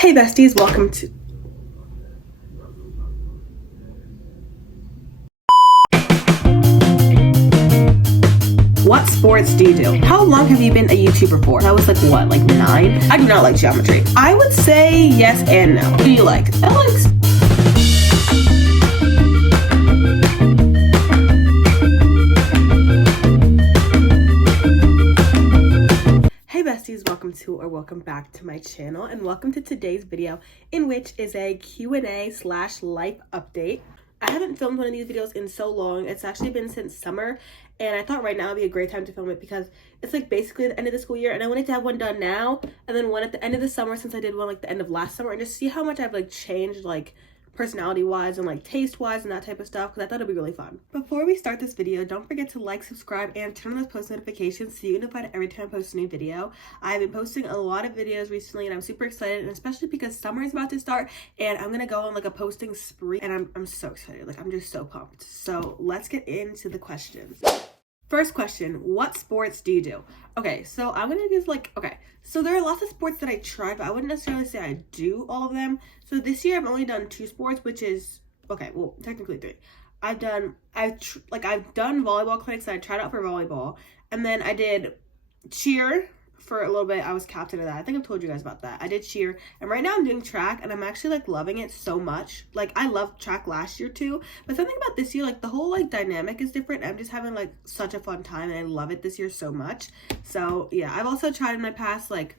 Hey besties, welcome to What sports do you do? How long have you been a YouTuber for? I was like, what, like 9? I do not like geometry. I would say yes and no. What do you like? Alex? Hey besties, welcome back to my channel, and welcome to today's video, in which is a Q&A / life update. I haven't filmed one of these videos in so long. It's actually been since summer, and I thought right now would be a great time to film it because it's like basically the end of the school year, and I wanted to have one done now and then one at the end of the summer, since I did one like the end of last summer, and just see how much I've like changed, like personality wise and like taste wise and that type of stuff, because I thought it'd be really fun. Before we start this video, don't forget to like, subscribe, and turn on those post notifications so you get notified every time I post a new video. I've been posting a lot of videos recently, and I'm super excited, and especially because summer is about to start and I'm gonna go on like a posting spree, and I'm so excited. Like, I'm just so pumped. So let's get into the questions. First question, what sports do you do? Okay, so I'm gonna give so there are lots of sports that I tried, but I wouldn't necessarily say I do all of them. So this year I've only done 2 sports, which is, well, technically 3. I've done volleyball clinics, and I tried out for volleyball, and then I did cheer for a little bit. I was captain of that. I think I've told you guys about that. I did cheer, and right now I'm doing track, and I'm actually like loving it so much. Like, I loved track last year too, but something about this year, like the whole like dynamic is different. I'm just having like such a fun time, and I love it this year so much. So yeah, I've also tried in my past like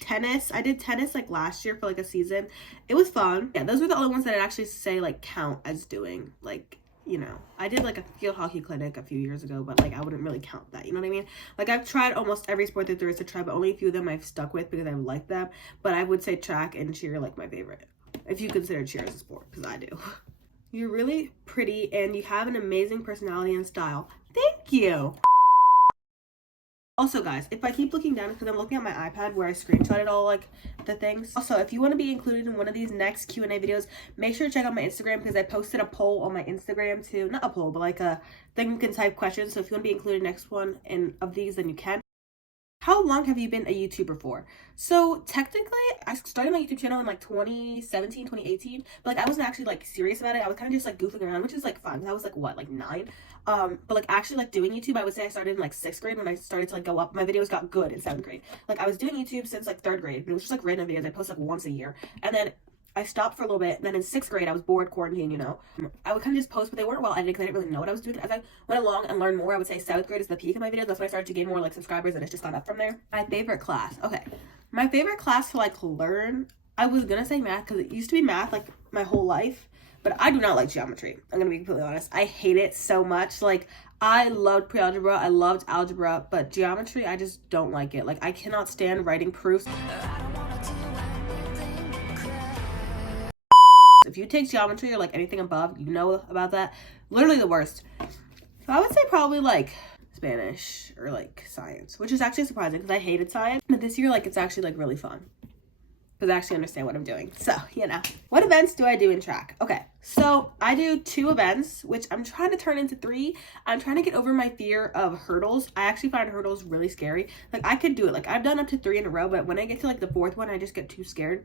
tennis. I did tennis like last year for like a season. It was fun. Yeah, those were the only ones that I'd actually say like count as doing. Like, you know, I did like a field hockey clinic a few years ago, but like I wouldn't really count that, you know what I mean? Like, I've tried almost every sport that there is to try, but only a few of them I've stuck with because I like them. But I would say track and cheer like my favorite, if you consider cheer as a sport, because I do. You're really pretty and you have an amazing personality and style. Thank you. Also, guys, if I keep looking down, it's because I'm looking at my iPad where I screenshotted all like the things. Also, if you want to be included in one of these next Q&A videos, make sure to check out my Instagram, because I posted a poll on my Instagram too. Not a poll, but like a thing you can type questions. So if you want to be included next one of these, then you can. How long have you been a YouTuber for? So technically, I started my YouTube channel in like 2017, 2018, but like I wasn't actually like serious about it. I was kind of just like goofing around, which is like fun. I was like, what, like 9? But like actually like doing YouTube, I would say I started in like 6th grade when I started to like go up. My videos got good in 7th grade. Like, I was doing YouTube since like 3rd grade, and it was just like random videos. I post like once a year, and then I stopped for a little bit, and then in 6th grade, I was bored, quarantine, you know. I would kind of just post, but they weren't well edited because I didn't really know what I was doing. As I went along and learned more, I would say 7th grade is the peak of my videos. That's when I started to gain more like subscribers, and it's just gone up from there. My favorite class. Okay. My favorite class to like learn, I was gonna say math, because it used to be math like my whole life, but I do not like geometry. I'm gonna be completely honest. I hate it so much. Like, I loved pre-algebra, I loved algebra, but geometry, I just don't like it. Like, I cannot stand writing proofs. If you take geometry or like anything above, you know about that. Literally the worst. So I would say probably like Spanish or like science, which is actually surprising because I hated science. But this year, like, it's actually like really fun because I actually understand what I'm doing. So, you know. What events do I do in track? Okay, so I do 2 events, which I'm trying to turn into 3. I'm trying to get over my fear of hurdles. I actually find hurdles really scary. Like, I could do it. Like, I've done up to 3 in a row, but when I get to like the 4th one, I just get too scared.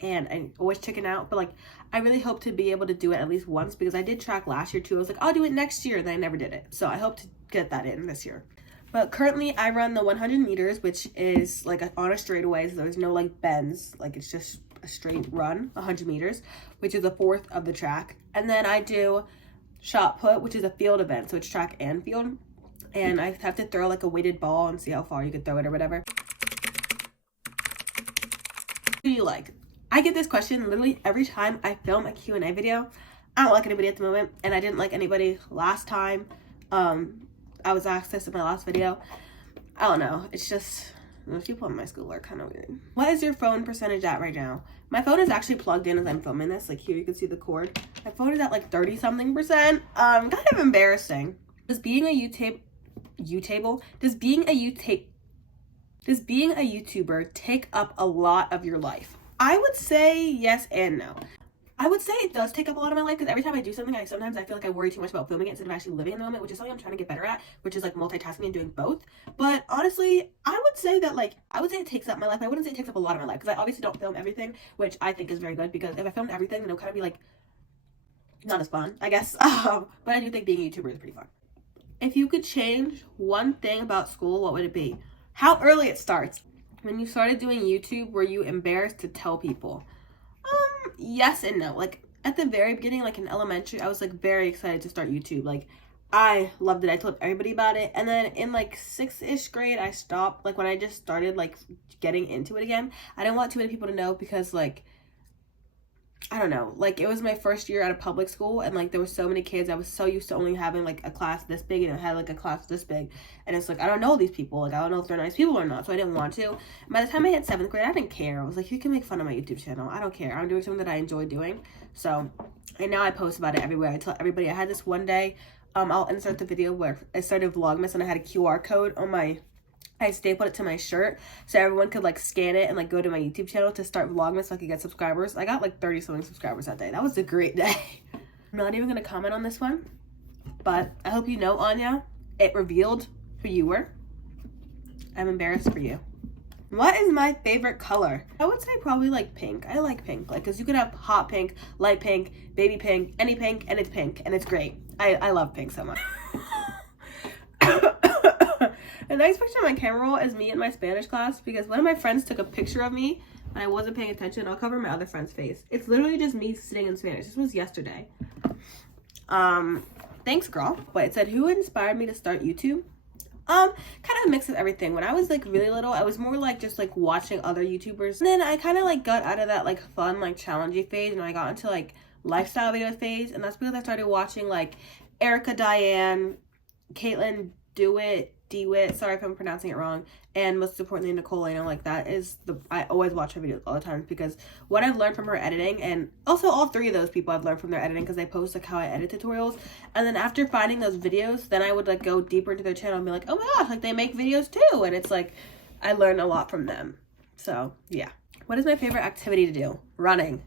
And I always chicken out, but like I really hope to be able to do it at least once, because I did track last year too. I was like, I'll do it next year, and then I never did it. So I hope to get that in this year. But currently I run the 100 meters, which is like on a straightaway, so there's no like bends, like it's just a straight run, 100 meters, which is the 4th of the track. And then I do shot put, which is a field event, so it's track and field, and I have to throw like a weighted ball and see how far you could throw it or whatever. Who do you like? I get this question literally every time I film a Q&A video. I don't like anybody at the moment, and I didn't like anybody last time. I was asked this in my last video. I don't know. It's just, people in my school are kind of weird. What is your phone percentage at right now? My phone is actually plugged in as I'm filming this. Like, here you can see the cord. My phone is at like 30-something%. Kind of embarrassing. Does being a YouTuber take up a lot of your life? I would say yes and no. I would say it does take up a lot of my life, because every time I do something, sometimes I feel like I worry too much about filming it instead of actually living in the moment, which is something I'm trying to get better at, which is like multitasking and doing both. But honestly, I would say that it takes up my life. I wouldn't say it takes up a lot of my life, because I obviously don't film everything, which I think is very good, because if I filmed everything, then it would kind of be like not as fun, I guess. But I do think being a YouTuber is pretty fun. If you could change one thing about school, what would it be? How early it starts. When you started doing YouTube, were you embarrassed to tell people? Yes and no. Like at the very beginning, like in elementary, I was like very excited to start YouTube. Like I loved it. I told everybody about it. And then in like 6th-ish grade, I stopped. Like when I just started like getting into it again, I didn't want too many people to know, because like, I don't know, like it was my first year out of public school, and like there were so many kids. I was so used to only having like a class this big, and I had like a class this big, and it's like I don't know these people, like I don't know if they're nice people or not, so I didn't want to. And by the time I hit 7th grade, I didn't care. I was like, you can make fun of my YouTube channel, I don't care. I'm doing something that I enjoy doing. So, and now I post about it everywhere. I tell everybody. I had this one day, I'll insert the video where I started Vlogmas, and I had a QR code on my, I stapled it to my shirt so everyone could like scan it and like go to my YouTube channel to start Vlogmas so I could get subscribers. I got like 30 something subscribers that day. That was a great day. I'm not even gonna comment on this one, but I hope you know, Anya, it revealed who you were. I'm embarrassed for you. What is my favorite color? I would say probably like pink. I like pink, like, because you could have hot pink, light pink, baby pink, any pink, and it's pink, and it's great. I love pink so much. The next picture on my camera roll is me in my Spanish class, because one of my friends took a picture of me and I wasn't paying attention. I'll cover my other friend's face. It's literally just me sitting in Spanish. This was yesterday. Thanks, girl. But it said, who inspired me to start YouTube? Kind of a mix of everything. When I was like really little, I was more like just like watching other YouTubers. And then I kind of like got out of that like fun, like challenging phase, and I got into like lifestyle video phase. And that's because I started watching like Erica Diane, Caitlin DeWitt, sorry if I'm pronouncing it wrong, and most importantly Nicole. You know, like that is I always watch her videos all the time, because what I've learned from her editing, and also all 3 of those people I've learned from their editing, because they post like how I edit tutorials. And then after finding those videos, then I would like go deeper into their channel and be like, oh my gosh, like they make videos too. And it's like I learned a lot from them. So yeah. What is my favorite activity to do? Running.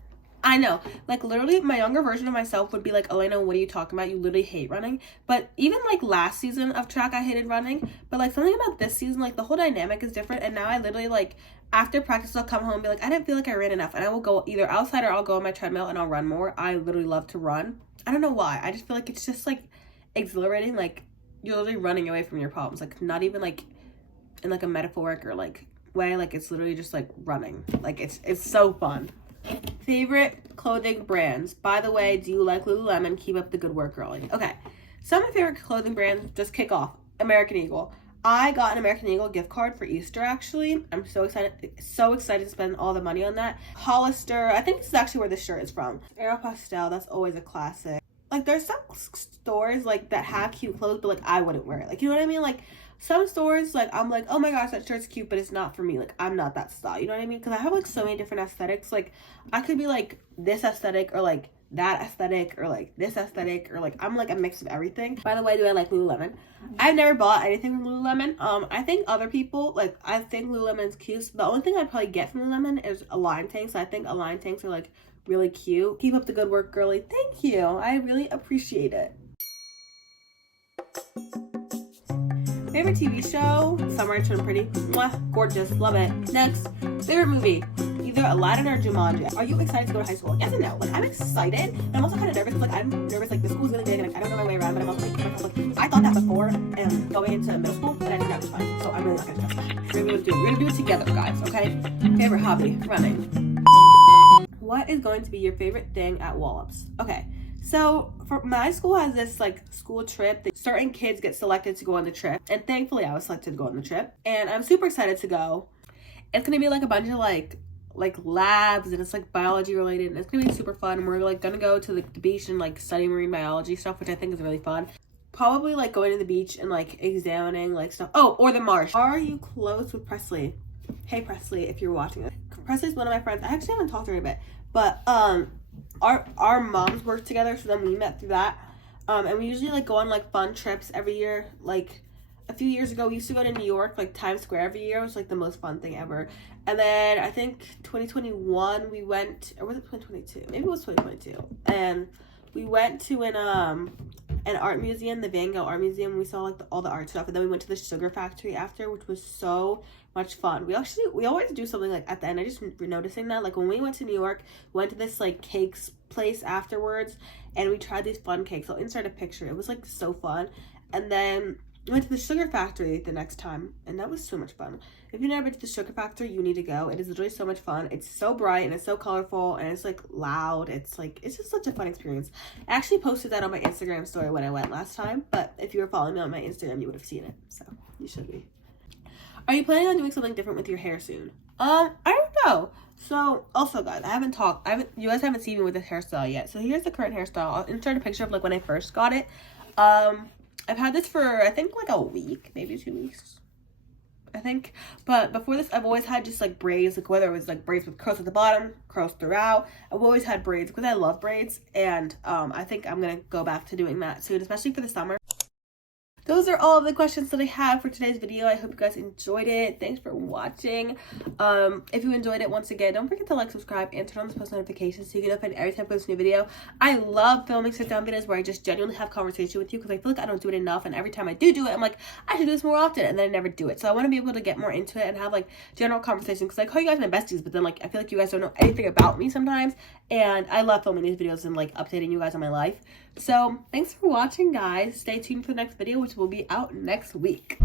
I know, like literally my younger version of myself would be like, Elena, what are you talking about? You literally hate running. But even like last season of track, I hated running. But like something about this season, like the whole dynamic is different. And now I literally like, after practice, I'll come home and be like, I didn't feel like I ran enough. And I will go either outside or I'll go on my treadmill and I'll run more. I literally love to run. I don't know why. I just feel like it's just like exhilarating. Like you're literally running away from your problems. Like not even like in like a metaphoric or like way. Like it's literally just like running. Like it's so fun. Favorite clothing brands. By the way, do you like Lululemon? Keep up the good work, girlie. Okay, some of my favorite clothing brands, just kick off. American Eagle. I got an American Eagle gift card for Easter, actually. I'm so excited to spend all the money on that. Hollister, I think this is actually where this shirt is from. Aeropostale, that's always a classic. Like there's some stores like that have cute clothes, but like I wouldn't wear it. Like, you know what I mean? Like some stores, like I'm like, oh my gosh, that shirt's cute, but it's not for me. Like I'm not that style, you know what I mean? Because I have like so many different aesthetics. Like I could be like this aesthetic, or like that aesthetic, or like this aesthetic, or like I'm like a mix of everything. By the way, do I like Lululemon? I've never bought anything from Lululemon. I think other people, like I think Lululemon's cute. So the only thing I'd probably get from Lululemon is Align tanks. I think Align tanks are like really cute. Keep up the good work, girlie. Thank you. I really appreciate it. Favorite TV show? Summer Turned Pretty. Mwah, gorgeous. Love it. Next, favorite movie? Either Aladdin or Jumanji. Are you excited to go to high school? Yes and no. Like I'm excited, but I'm also kind of nervous. Like I'm nervous. Like the school's really big, and like I don't know my way around. But I'm also like I thought that before and going into middle school, but I think that was fine. So I'm really not gonna stress that. We're gonna do it together, guys. Okay. Favorite hobby? Running. What is going to be your favorite thing at Wallops? Okay. So for my school has this like school trip that certain kids get selected to go on the trip, and thankfully I was selected to go on the trip, and I'm super excited to go. It's gonna be like a bunch of like labs, and it's like biology related, and it's gonna be super fun. We're like gonna go to the beach and like study marine biology stuff, which I think is really fun. Probably like going to the beach and like examining like stuff. Oh, or the marsh. Are you close with Presley? Hey Presley, if you're watching this. Presley's one of my friends. I actually haven't talked to her in a bit, but our moms work together, so then we met through that. And we usually like go on like fun trips every year. Like a few years ago, we used to go to New York, like Times Square every year. It was like the most fun thing ever. And then I think 2021 we went, or was it 2022? Maybe it was 2022. And we went to an art museum, the Van Gogh Art Museum. We saw like all the art stuff, and then we went to the sugar factory after, which was so much fun. We always do something like at the end. I just noticing that, like when we went to New York, we went to this like cakes place afterwards, and we tried these fun cakes. I'll insert a picture. It was like so fun. And then we went to the sugar factory the next time, and that was so much fun. If you've never been to the sugar factory, you need to go. It is literally so much fun. It's so bright and it's so colorful and it's like loud. It's just such a fun experience. I actually posted that on my Instagram story when I went last time, but if you were following me on my Instagram, you would have seen it. So you should be. Are you planning on doing something different with your hair soon? I don't know. So also guys, you guys haven't seen me with this hairstyle yet. So here's the current hairstyle. I'll insert a picture of like when I first got it. I've had this for I think like a week, maybe 2 weeks, I think. But before this, I've always had just like braids, like whether it was like braids with curls at the bottom, curls throughout. I've always had braids because I love braids, and I think I'm gonna go back to doing that soon, especially for the summer. Those are all of the questions that I have for today's video. I hope you guys enjoyed it. Thanks for watching. If you enjoyed it, once again, don't forget to like, subscribe, and turn on those post notifications so you get notified every time I post a new video. I love filming sit-down videos where I just genuinely have conversation with you because I feel like I don't do it enough, and every time I do it, I'm like, I should do this more often, and then I never do it. So I want to be able to get more into it and have like general conversations because I call you guys my besties, but then like I feel like you guys don't know anything about me sometimes, and I love filming these videos and like updating you guys on my life. So thanks for watching, guys. Stay tuned for the next video, which will be out next week.